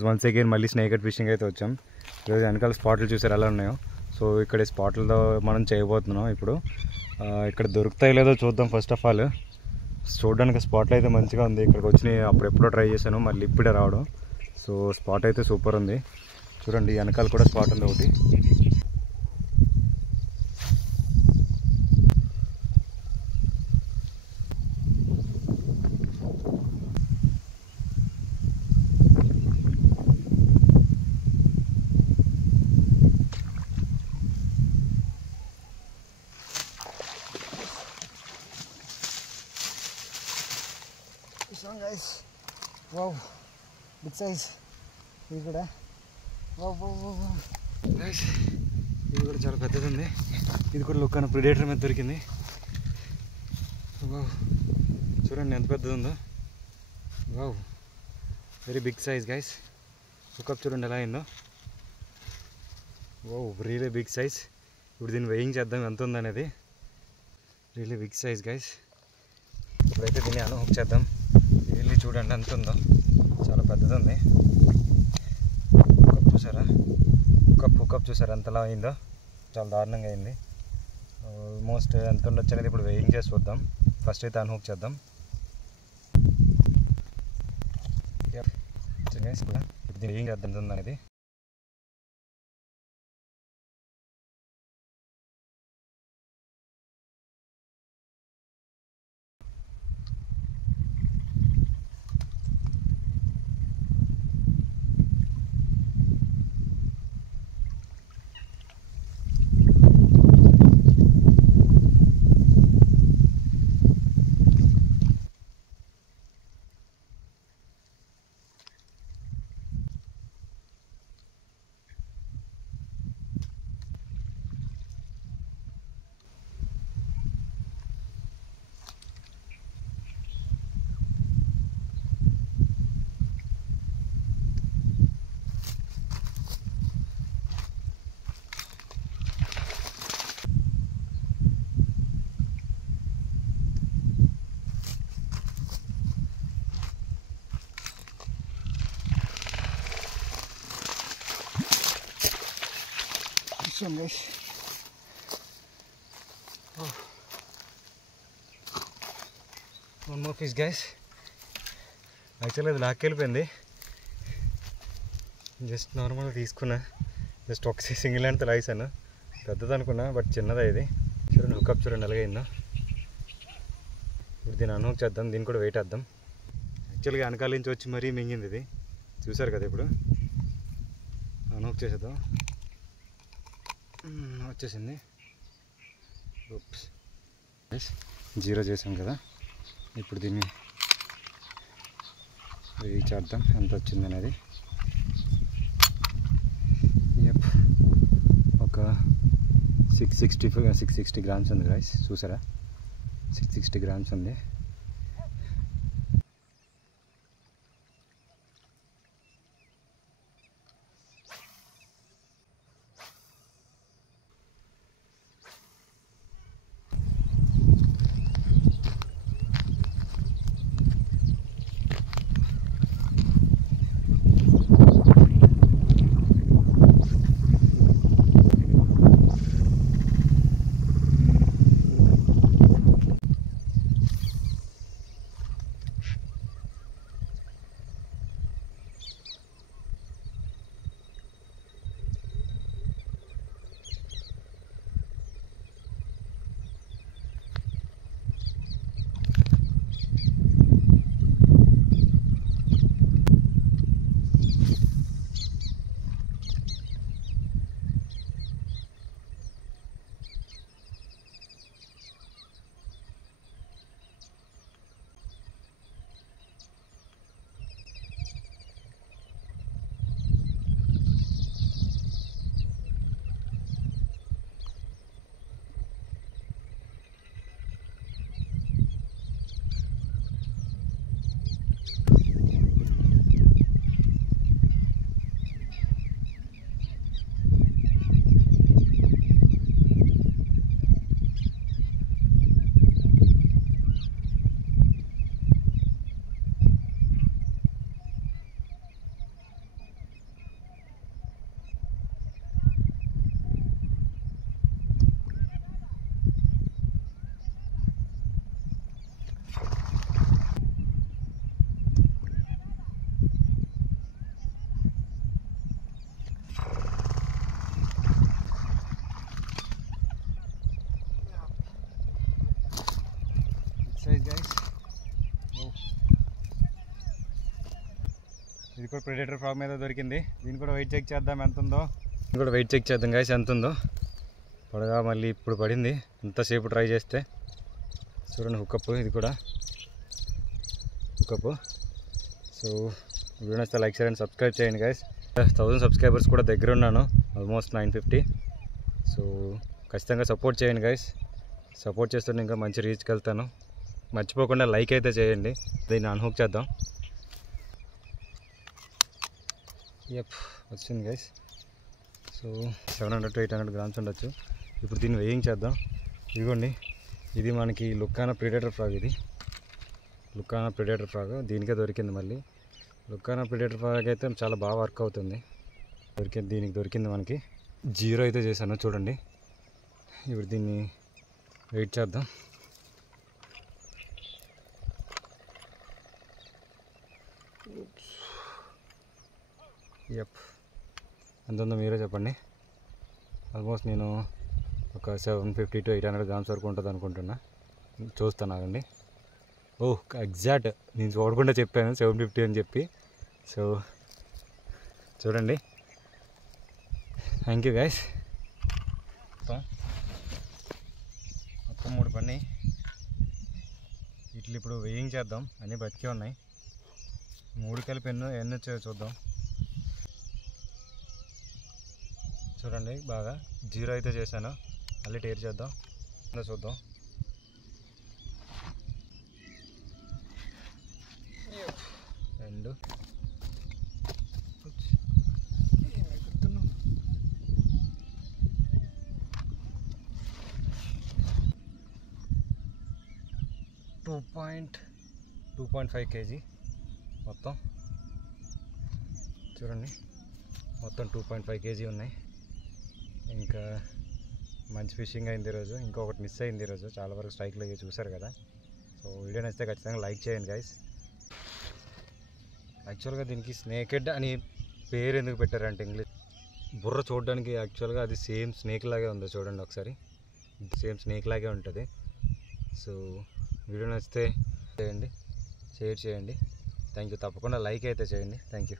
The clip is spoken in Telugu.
ఈరోజు వన్స్ అగైన్ మళ్ళీ స్నేక్ హెడ్ ఫిషింగ్ అయితే వచ్చాం. ఈరోజు వెనకాల స్పాట్లు చూసారు ఎలా ఉన్నాయో. సో ఇక్కడ స్పాట్లతో మనం చేయబోతున్నాం ఇప్పుడు. ఇక్కడ దొరుకుతాయి లేదో చూద్దాం. ఫస్ట్ ఆఫ్ ఆల్ చూడడానికి స్పాట్లు అయితే మంచిగా ఉంది. ఇక్కడికి వచ్చి అప్పుడెప్పుడో ట్రై చేశాను, మళ్ళీ ఇప్పుడే రావడం. సో స్పాట్ అయితే సూపర్ ఉంది. చూడండి వెనకాల కూడా స్పాట్ ఉంది ఒకటి. Guys, wow, big size. ఇది కూడా గైస్ ఇది కూడా చాలా పెద్దది ఉంది. ఇది కూడా లుక్ అన్న ప్రిడేటర్ మీద దొరికింది. వావ్, చూడండి ఎంత పెద్దది ఉందో. Wow, very big size guys. Hook up చూడండి ఎలా అయిందో. Wow, really big size. ఇప్పుడు దీన్ని వెయింగ్ చేద్దాం ఎంత ఉందనేది. Really big size guys. ఇప్పుడైతే దీన్ని అన్హుక్ చేద్దాం. వెళ్ళి చూడండి ఎంత ఉందో, చాలా పెద్దది ఉంది. హుకప్ చూసారా, హుకప్ చూసారా ఎంతలా అయిందో, చాలా దారుణంగా అయింది. ఆల్మోస్ట్ ఎంత ఉండొచ్చు అనేది ఇప్పుడు వెయింగ్ చేసి చూద్దాం. ఫస్ట్ అయితే అన్హుక్ చేద్దాం. ఇప్పుడు వెయింగ్ చేద్దాం ఎంత ఉందనేది. Guys, one more fish guys. Actually అది లాక్కెళ్ళిపోయింది. జస్ట్ నార్మల్గా తీసుకున్నా, జస్ట్ ఒక సింగిల్ హ్యాండ్తో లాగేసాను. పెద్దది అనుకున్నా బట్ చిన్నదే ఇది. చూడండి హుకప్ చూడండి ఎలాగైందో. ఇప్పుడు దీన్ని అన్హుక్ చేద్దాం. దీన్ని కూడా వెయిట్ వేద్దాం. యాక్చువల్గా వెనకాల నుంచి వచ్చి మరీ మింగింది ఇది, చూసారు కదా. ఇప్పుడు అన్హుక్ చేసేద్దాం. వచ్చేసింది. జీరో చేసాం కదా. ఇప్పుడు దీన్ని వెయిట్ చేద్దాం ఎంత వచ్చింది అనేది. ఒక 660 గ్రామ్స్ ఉంది గైస్. చూసారా, 660 గ్రామ్స్ ఉంది. Size guys. ఇది కూడా ప్రెడేటర్ ఫ్రాగ్ మీద దొరికింది. దీన్ని కూడా వెయిట్ చెక్ చేద్దాం ఎంత ఉందో. దీన్ని కూడా వెయిట్ చెక్ చేద్దాం గైస్ ఎంత ఉందో. పడగా మళ్ళీ ఇప్పుడు పడింది. ఎంతసేపు ట్రై చేస్తే. చూడండి హుకప్, ఇది కూడా హుకప్. సో వీడియో నచ్చితే లైక్ షేర్ అండ్ సబ్స్క్రైబ్ చేయండి గైస్. 1000 సబ్స్క్రైబర్స్ కూడా దగ్గర ఉన్నాను, ఆల్మోస్ట్ 950. సో ఖచ్చితంగా సపోర్ట్ చేయండి గైస్. సపోర్ట్ చేస్తుంటే ఇంకా మంచి రీచ్కి వెళ్తాను. మర్చిపోకుండా లైక్ అయితే చేయండి. దీన్ని అన్హుక్ చేద్దాం. వచ్చింది గైస్. సో 700 to 800 grams ఉండొచ్చు. ఇప్పుడు దీన్ని వెయింగ్ చేద్దాం. ఇదిగోండి, ఇది మనకి లుకానా ప్రెడేటర్ ఫ్రాగ్. ఇది లుకానా ప్రెడేటర్ ఫ్రాగ్, దీనికే దొరికింది. మళ్ళీ లుకానా ప్రెడేటర్ ఫ్రాగ్ అయితే చాలా బాగా వర్క్ అవుతుంది. దీనికి దొరికింది మనకి. 0 అయితే చేశాను చూడండి. ఇప్పుడు దీన్ని వెయిట్ చేద్దాం. ఎంత ఉందో మీరే చెప్పండి. ఆల్మోస్ట్ నేను ఒక 750 to 800 grams వరకు ఉంటుంది అనుకుంటున్నా. చూస్తాను ఆగండి. ఎగ్జాక్ట్ నేను చూడకుండా చెప్పాను 750 అని చెప్పి. సో చూడండి. Thank you guys. మొత్తం 3 పడినాయి. వీటిని ఇప్పుడు వెయింగ్ చేద్దాం. అన్నీ బతికే ఉన్నాయి. 3 కలిపి ఎన్ని వచ్చాయో చూద్దాం. చూడండి బాగా 0 అయితే చేశాను. మళ్ళీ టేర్ చేద్దాం, చూద్దాం. రెండు 2.5 kg మొత్తం. చూడండి మొత్తం 2.5 kg ఉన్నాయి. ఇంకా మంచి ఫిషింగ్ అయింది ఈరోజు. ఇంకొకటి మిస్ అయింది ఈరోజు. చాలా వరకు స్ట్రైక్లు అయ్యి చూసారు కదా. సో వీడియో నచ్చితే ఖచ్చితంగా లైక్ చేయండి గైస్. యాక్చువల్గా దీనికి స్నేక్ హెడ్ అని పేరు ఎందుకు పెట్టారంటే ఇంగ్లీష్, బుర్ర చూడడానికి యాక్చువల్గా అది సేమ్ స్నేక్ లాగే ఉంది. చూడండి ఒకసారి, సేమ్ స్నేక్ లాగే ఉంటుంది. సో వీడియో నచ్చితే చేయండి, షేర్ చేయండి. Thank you. తప్పకుండా లైక్ అయితే చేయండి. Thank you.